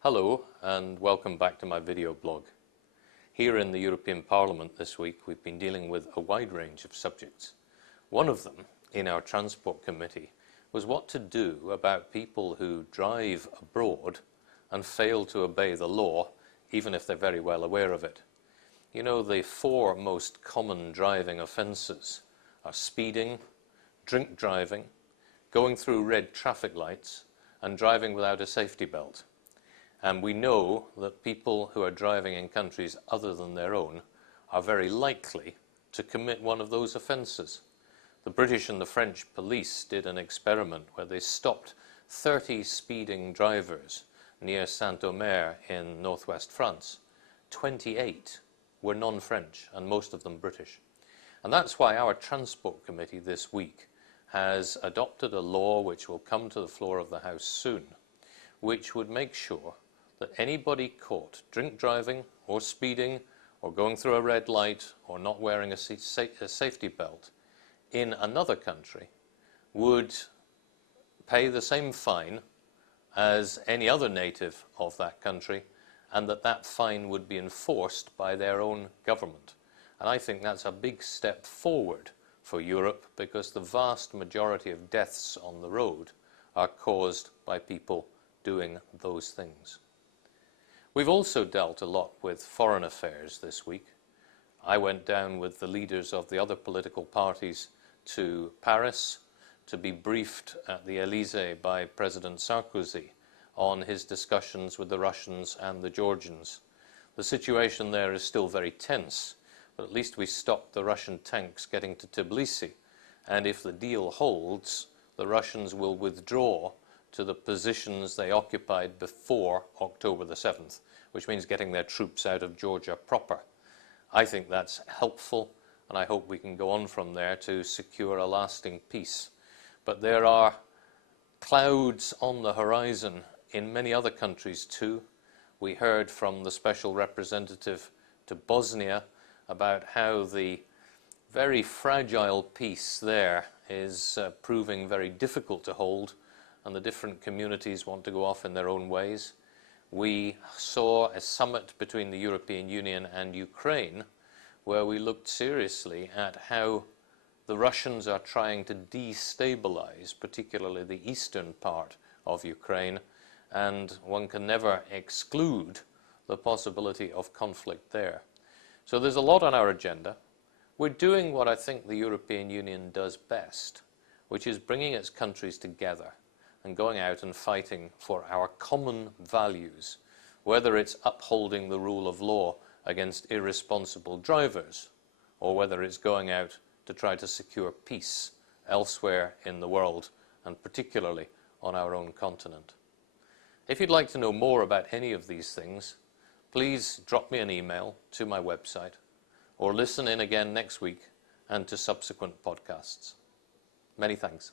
Hello and welcome back to my video blog. Here in the European Parliament this week we've been dealing with a wide range of subjects. One of them, in our Transport Committee, was what to do about people who drive abroad and fail to obey the law, even if they're very well aware of it. You know, the four most common driving offences are speeding, drink driving, going through red traffic lights, and driving without a safety belt. And we know that people who are driving in countries other than their own are very likely to commit one of those offences. The British and the French police did an experiment where they stopped 30 speeding drivers near Saint-Omer in northwest France. 28 were non-French and most of them British. And that's why our Transport Committee this week has adopted a law which will come to the floor of the House soon, which would make sure that anybody caught drink driving or speeding or going through a red light or not wearing a safety belt in another country would pay the same fine as any other native of that country, and that fine would be enforced by their own government. And I think that's a big step forward for Europe, because the vast majority of deaths on the road are caused by people doing those things. We've also dealt a lot with foreign affairs this week. I went down with the leaders of the other political parties to Paris to be briefed at the Elysee by President Sarkozy on his discussions with the Russians and the Georgians. The situation there is still very tense, but at least we stopped the Russian tanks getting to Tbilisi, and if the deal holds, the Russians will withdraw to the positions they occupied before October the 7th, which means getting their troops out of Georgia proper. I think that's helpful, and I hope we can go on from there to secure a lasting peace. But there are clouds on the horizon in many other countries too. We heard from the Special Representative to Bosnia about how the very fragile peace there is proving very difficult to hold, and the different communities want to go off in their own ways. We saw a summit between the European Union and Ukraine where we looked seriously at how the Russians are trying to destabilize, particularly the eastern part of Ukraine, and one can never exclude the possibility of conflict there. So there's a lot on our agenda. We're doing what I think the European Union does best, which is bringing its countries together and going out and fighting for our common values, whether it's upholding the rule of law against irresponsible drivers, or whether it's going out to try to secure peace elsewhere in the world, and particularly on our own continent. If you'd like to know more about any of these things, please drop me an email to my website, or listen in again next week and to subsequent podcasts. Many thanks.